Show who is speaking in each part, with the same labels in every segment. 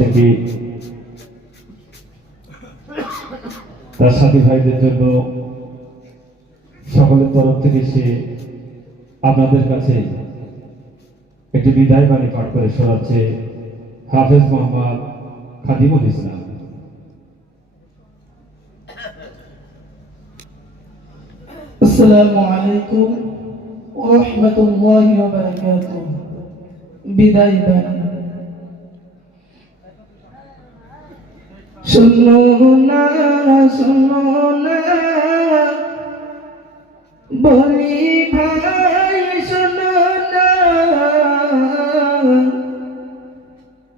Speaker 1: থেকে তার সাথী ভাইদের জন্য সকলের তরফ থেকে সে আপনাদের কাছে একটি বিদায় বাণী পাঠ করে শোনাচ্ছে হাফেজ মোহাম্মদ খাদিমুল ইসলাম।
Speaker 2: আসসালামু আলাইকুম ওয়া রাহমাতুল্লাহি ওয়া বারাকাতুহু। বিদায় বাণী। শুনো না শুনো না। বলি ভাই, শুনো না।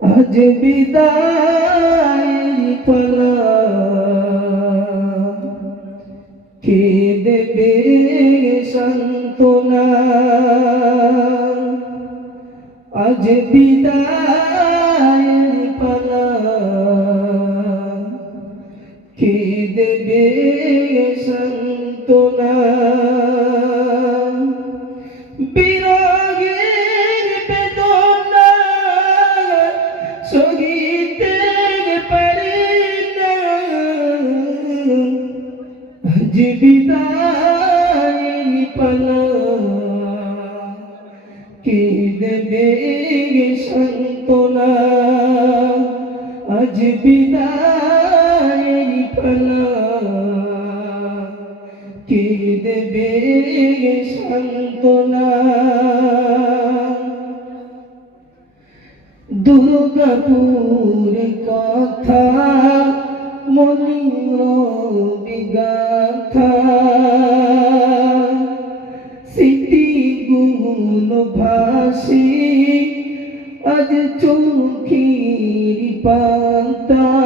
Speaker 2: আজ বিদায় পালা কে দেবে সান্ত্বনা? আজ বিদায় দেবে সান্ত্বনা। বিরোগের বেদনা সহিতে পারে না আজ বিদায় পালা। কে দেবে সান্ত্বনা? আজ বিদায় কে দেবে সান্ত্বনা? দুর্গাপুর কথা মনির বিগাথা স্মৃতিগুণ ভাসি আজ চোখের পাতা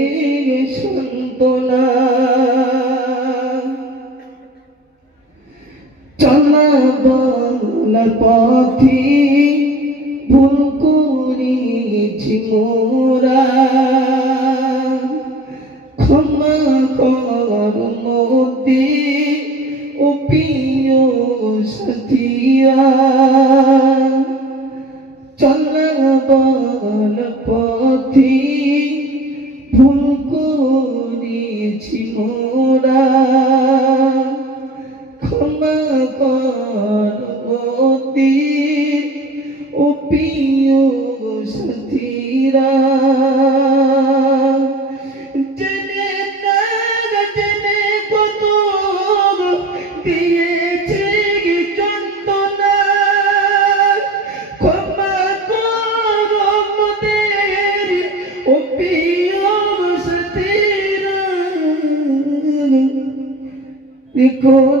Speaker 2: রেখো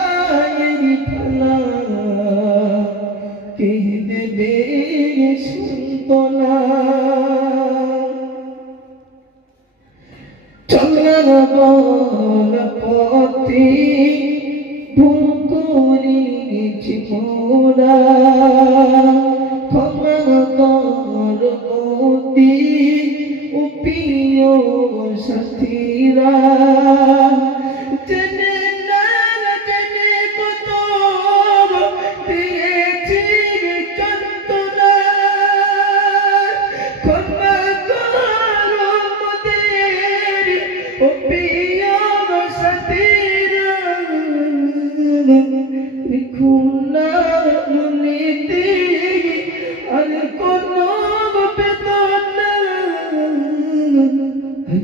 Speaker 2: ভুল করেছি মোরা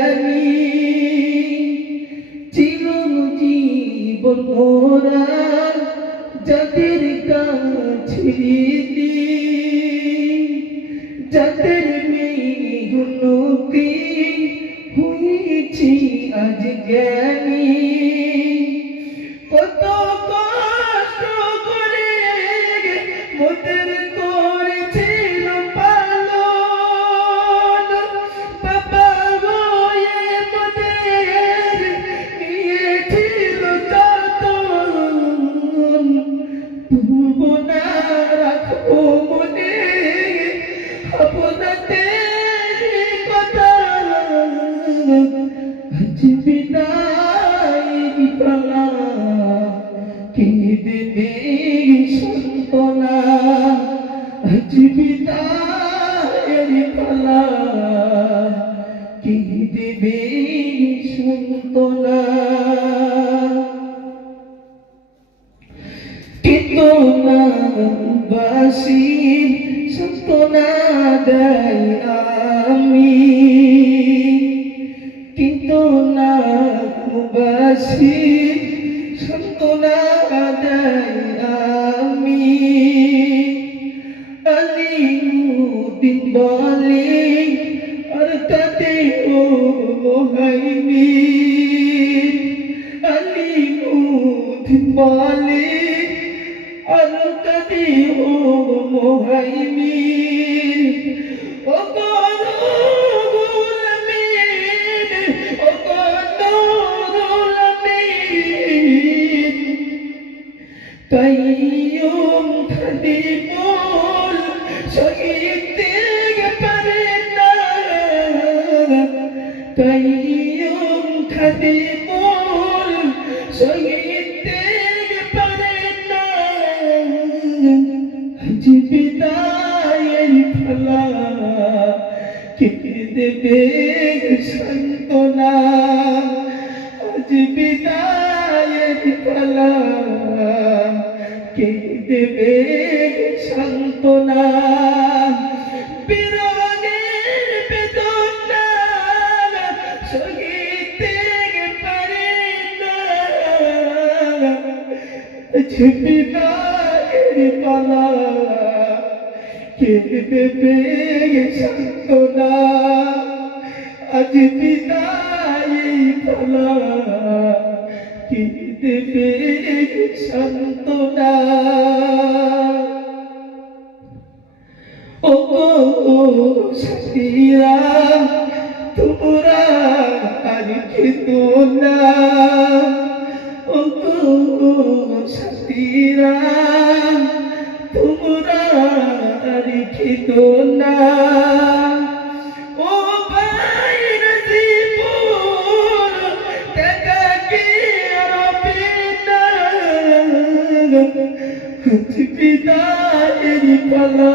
Speaker 2: জ্ঞানী চিরজীব মোরা যাদের কাছে যাদের মেহনতি হয়েছি আজ জ্ঞানী। কত দেবে সন্তনা বাসি সন্তনা দেয় আমি। কিন্তু না আর তাতে ও দেবে সান্ত্বনা আজ বিদায়ের ফলা কে দেবে সান্ত্বনা বিরোধের বেদনা সহিতে পারে না আজ বিদায়ের পালা কে দেবে সান্ত্বনা আজ বিদায় ফলা কি দেবে সন্তনা ও সাথীরা তোমরা আর কি না। পালা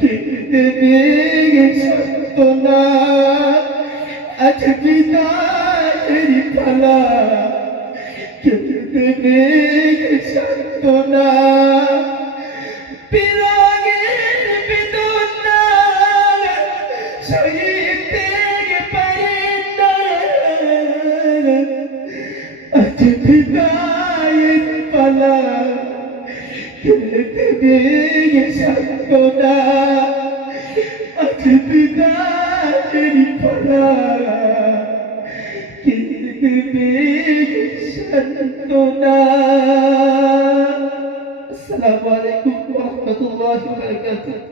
Speaker 2: দেবে সন্তনা আজ বিদায়ের পালা দেবে সন্তনা সান্ত্বনা আজ বিদায়ের পালা কে দেবে সান্ত্বনা আসসালামু আলাইকুম ওয়া রাহমাতুল্লাহি ওয়া বারাকাতুহু